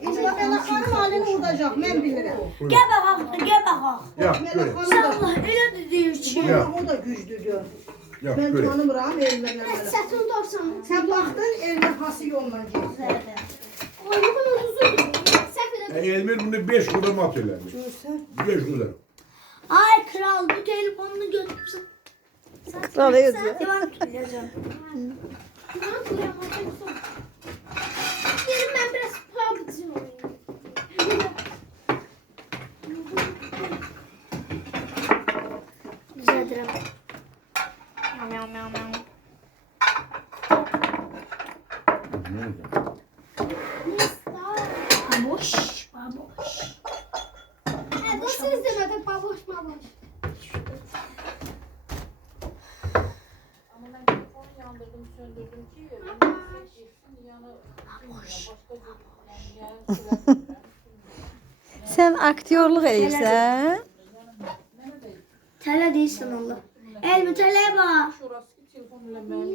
İsmail xanım halini udacaq, mən bilirəm. Gel bakalım, gel bakalım. Yap Melek böyle. xanım da, Allah öyle de diyor ki. o da güclüdür. Yap Mən böyle. tanımıram Elmerlə Melek. Sesini dorsan. Sən baxdın, Elmer hası yolla getdi. Oyunun uzuzu. Sefile. Elmir bunu 5 kuda atıyorlar. Görsən? 5 kuda. Ay kral bu telefonunu götürsün. Kral yazıyor. Devam tutacağım. Yerim ben biraz PUBG oynayayım. Güzeldir ama. Meow meow meow. Baboş, baboş. Nasıl izlemedin baboş baboş? Ama ben telefonu yandırdım, söndürdüm ki geçsin yana başka bir yani Sen aktyorluq edirsən? Tele değilsin Allah. El mütele bak. şurası telefonla ben